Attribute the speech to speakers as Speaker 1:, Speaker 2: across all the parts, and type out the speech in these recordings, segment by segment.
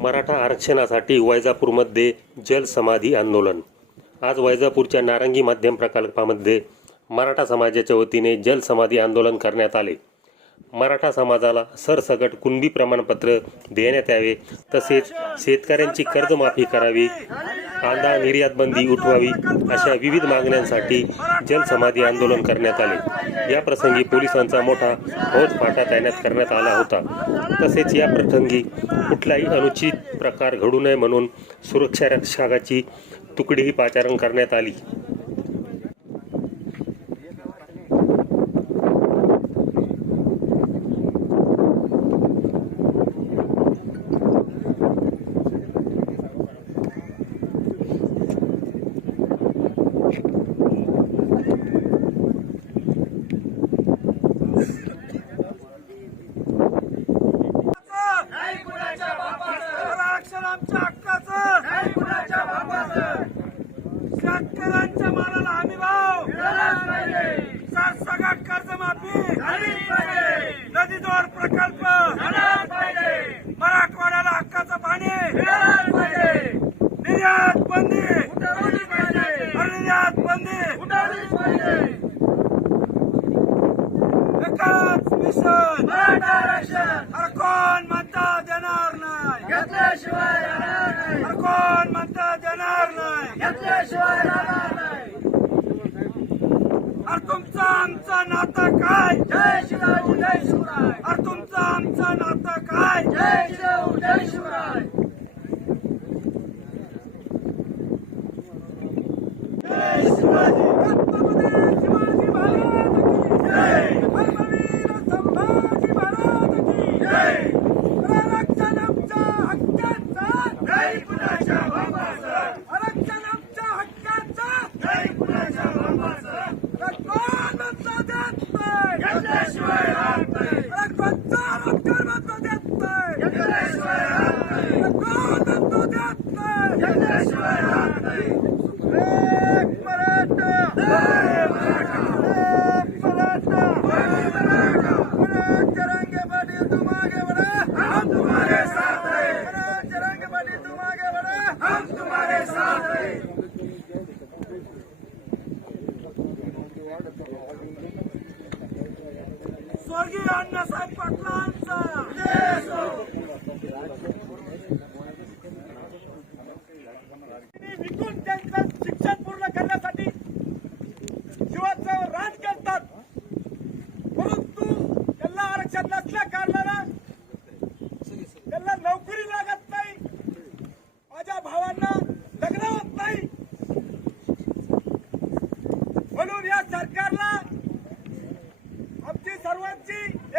Speaker 1: मराठा आरक्षणासाठी वैजापूरमध्ये जलसमाधी आंदोलन. आज वैजापूरच्या नारंगी माध्यम प्रकल्पामध्ये मराठा समाजाच्या वतीने जलसमाधी आंदोलन करण्यात आले. मराठा समाजाला सरसकट कुणबी प्रमाणपत्र देण्यात यावे तसेच शेतकऱ्यांची कर्जमाफी करावी कांदा निर्यात बंदी उठवावी अशा विविध मागण्यांसाठी जलसमाधी आंदोलन करण्यात आले. या प्रसंगी पोलिसांचा मोठा फौजफाटा तैनात करण्यात आला होता. तसेच या प्रसंगी कुठलाही अनुचित प्रकार घडू नये म्हणून सुरक्षा रक्षकाची तुकडीही पाचारण करण्यात आली
Speaker 2: आरक्षण आमच्या हक्काचं शेतकऱ्यांच्या मालाला हमी भाव सरसकट कर्जमाफी नदीजोड प्रकल्प मराठवाड्याला हक्काचं पाणी निर्यात बंदी निर्यात बंदी एकाच मिशन अरे कोण म्हणता देणार नाही. अरे कोण म्हणता देणार नाही. अरे तुमचं आमचं नातं काय?
Speaker 3: जय शिवाजी जय शिवराय.
Speaker 2: अरे तुमचं आमचं नातं काय?
Speaker 3: जय शिव जय शिवराय.
Speaker 2: छत्रपती शिवाजी महाराज की जय धर्मवीर संभाजी महाराज की जय आरक्षण आमच्या हक्काचं
Speaker 3: जय कुणाच्या बापाचं
Speaker 2: आरक्षण आमच्या हक्काचं. देत नाही कोणता आरक्षण म्हणता देत नाही म्हणता देत नाही एक मराठा.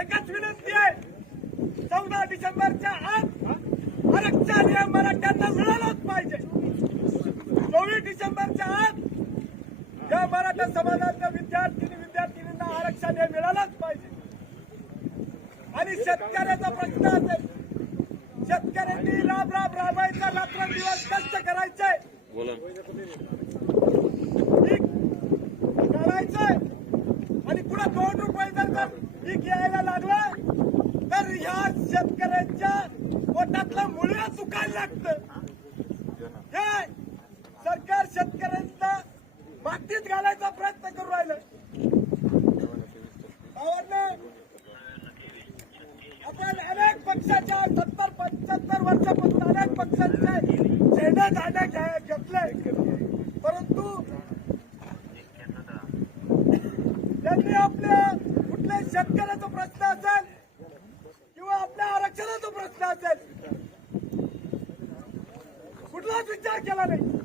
Speaker 2: एकच विनंती आहे. चौदा डिसेंबरच्या आत आरक्षण या मराठ्यांना मिळालंच पाहिजे. चोवीस डिसेंबरच्या आत या मराठा समाजाच्या विद्यार्थिनी विद्यार्थिनींना आरक्षण हे मिळालंच पाहिजे. आणि शेतकऱ्याचा प्रश्न असेल शेतकऱ्यांनी राब राब राबायचा रात्रंदिवस कष्ट करायचे पीक काढायचंय आणि पुढे दोन रुपये जर पीक यायला लागलं तर ह्या शेतकऱ्यांच्या पोटातलं मुळ्या चुकायला लागतं. हे सरकार शेतकऱ्यांचा मातीत घालायचा प्रयत्न करू राहिलं. आपण अनेक पक्षाच्या सत्तर पंच्याहत्तर वर्षापासून अनेक पक्षांचे झेंडे झाडे घेतले परंतु शेतकऱ्याचा प्रश्न असेल किंवा आपल्या आरक्षणाचा प्रश्न असेल कुठलाच विचार केला नाही.